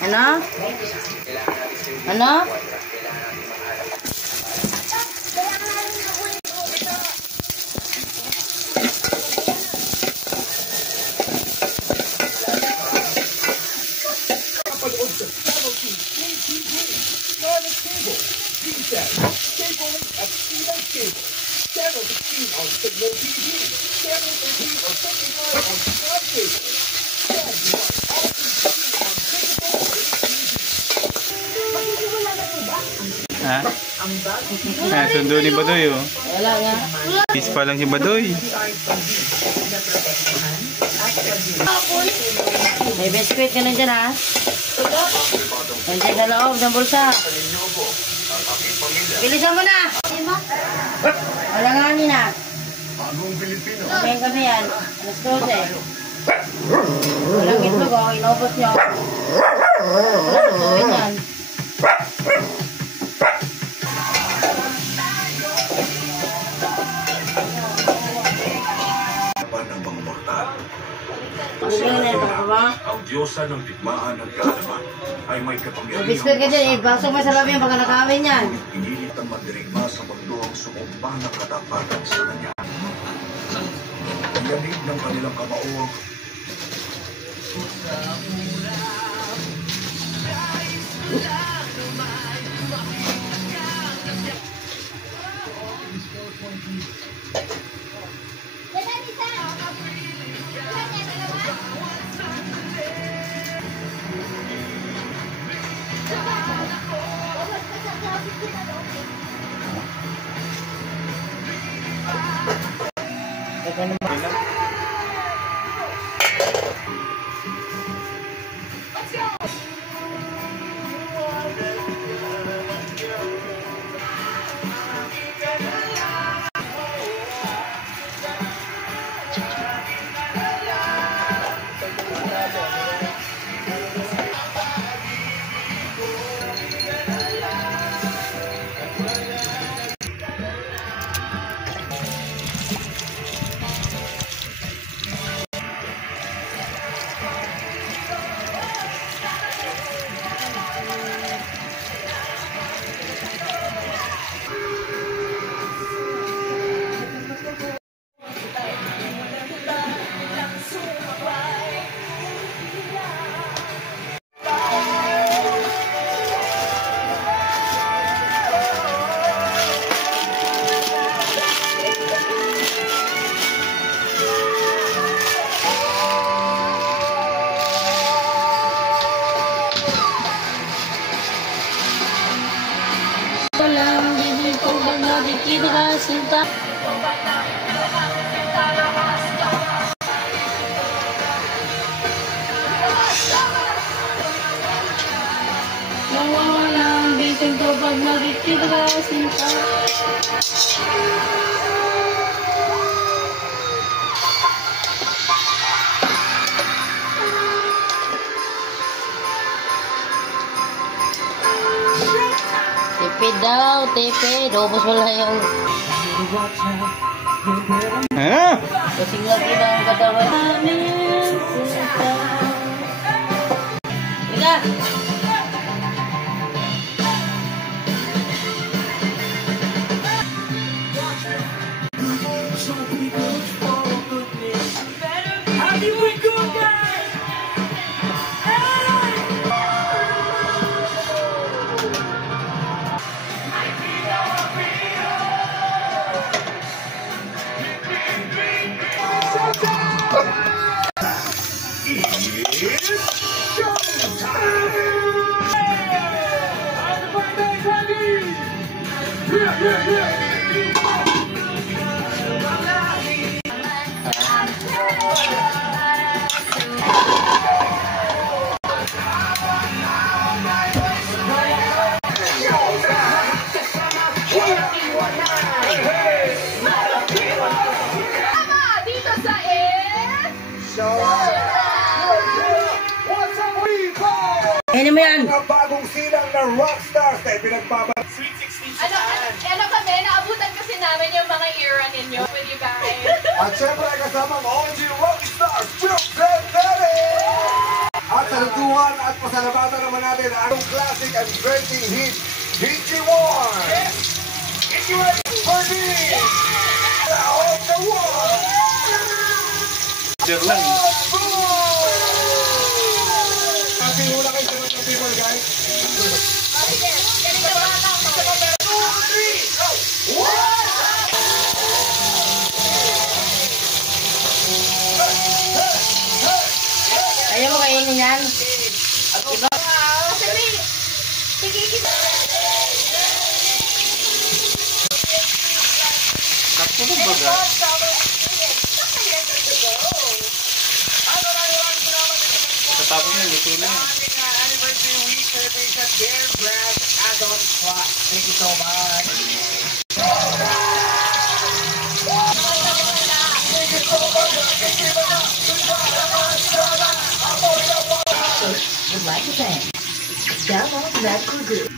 Ano? Ano? Ha? Sundo ni Badoy, oh. Wala nga. Peace pa lang si Badoy. May biskuit ka na dyan, ha? Nandiyan sa loob ng bulsa. Bilisan mo na! Wala nga nina. May kami yan. Alas 12. Walang itlog, oh. Inobos nyo. Walang tuwin yan. Ang Diyosa ng digmaan ng kaalaman ay may kapangyarihan. Biskuit ka dyan, baso mo sa loob yan, baka nakawin yan. Inilit ang mandirigma sa mundo ang sumumpa ng katapatan sa kanya. Yanig ng kanilang kamauang. Tipid daw, tipid. Ubus mo lang yung... Kasing lagi na ang katawan namin. Higa! Ano mo yan? Mga bagong silang na rockstars na ipinagbabalik. Ano kami, naabutan kasi namin yung mga era ninyo. At syempre kasama ang OG Rockstar, Children Daddy! At salutuhan at pasalamatan naman natin ang classic and trending hit, DG1! For this, of the world! Diyan lang. Happy muna kayo sa mga people, guys. Ayaw mo kainin yan? Sakto na baga. Katapos na, luto na. Anniversary week celebration, Bear Brand Adult Squad. Thank you so much. Would like to thank Download Medical Group.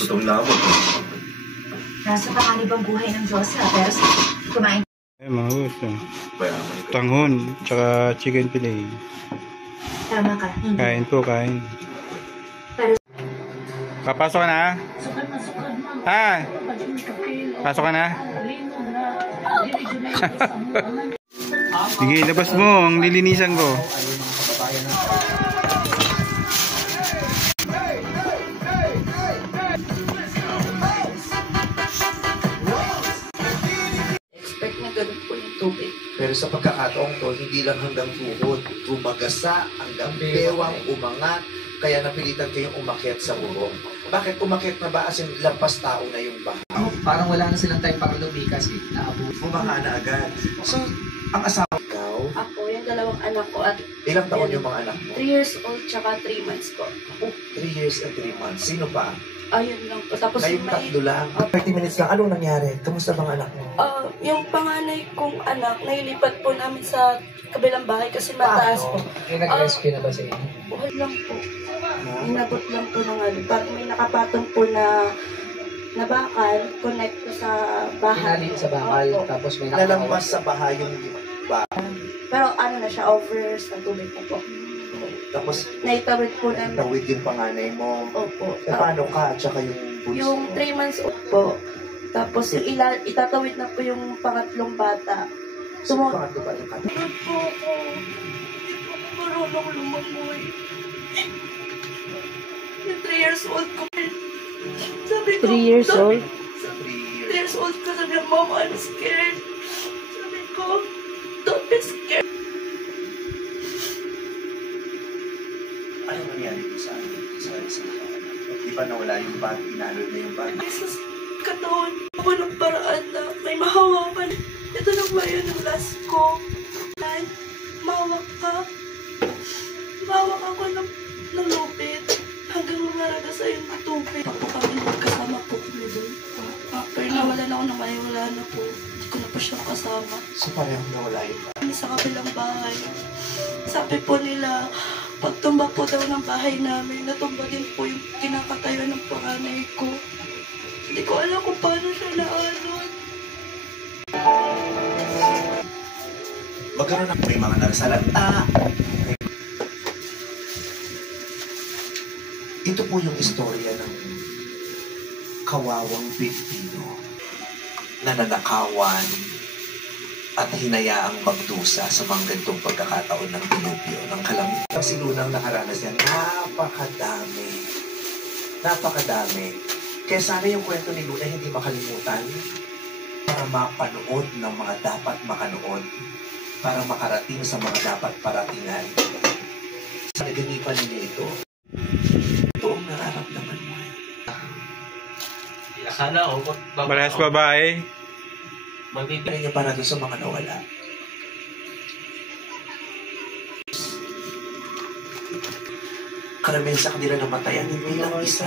Gutom na ako. Nasa panganib ang buhay ng Diyosa, pero kumain. Eh, mga gusto. Bayaman ito. Tanghon, tsaka chicken fillet. Tama ka. Hindi. Kain po, kain. Pero Papasok ka na? Ha? Pasok ka na? Sige, labas mo. Ang lilinisan ko. Expect na ganun po yung tubig. Pero sa pagkakataong to, hindi lang hanggang tuhod. Umagasa, hanggang bewang, umangat. Kaya napilitan kayong umakyat sa bubong. Bakit umakyat na ba? As in, lampas tao na yung baha. Parang wala na silang time para lumikas eh. Naabot. Bumaha na agad. So, ang asawa ikaw, Ako, yung dalawang anak ko at ilang taon yung mga anak mo? 3 years old tsaka 3 months po. 3 years and 3 months. Sino pa? Ayun lang po. Tapos Kayong may, tatlo lang. 30 minutes lang. Anong nangyari? Kamusta mga anak mo? yung panganay kong anak, nailipat po namin sa kabilang bahay kasi mataas po. Yung nag-rescue na ba sa inyo? Buhay lang po. Inabot lang po ng ano. Parang may nakapatong po na bakal, connect po sa bahay. Pinali sa bakal, Opo. tapos may Nalampas sa baha yung bahay. Pero ano na siya, over sa tubig na po. Tapos, Naitawid po namin. tawid yung panganay mo. Opo. Eh, paano ka? Tsaka yung bunso Yung mo? 3 months old po. Tapos yung itatawid na po yung pangatlong bata. So, pangatlo ba yung kata? Ano po ako? Hindi po ako marunong lumamoy. Yung 3 years old ko. Sabi ko, 3 years old? 3 years old ko, sabi ko, Mom, I'm scared. Sabi ko, don't be scared. Ano nangyari po sa akin? Sa di ba nawala yung bag? Inalod na yung bag? Ay, sa katawan, ako ng paraan na may mahawakan. Ito lang ba yun ang last ko? Ay, mawak ka. Mawak ako ng lupit. Hanggang lumaraga sa yung tubig. Ako kami magkasama po kami doon. After nawala na ako na may wala na po. Hindi ko na po siya kasama. So parang nawala yung bag. Kami sa kabilang bahay. Sabi po nila, pagtumba po daw ng bahay namin, natumba din po yung kinakatayuan ng panganay ko. Hindi ko alam kung paano siya naanod. Magkaroon ng may mga narasalanta. Ito po yung istorya ng kawawang Pilipino na nanakawan at hinayaang magdusa sa mga ganitong pagkakataon ng dilubyo, ng kalamidad. Ang silunang nakaranas niya, napakadami. Napakadami. Kaya sana yung kwento ni Luna hindi makalimutan para mapanood ng mga dapat makanood, para makarating sa mga dapat paratingan. Sa naganipan niya ito, ito ang nararamdaman mo. Akala ko, Parehas babae. Magbibigay niya para doon sa mga nawala. Karamihan sa kanila namatayan, hindi lang isa.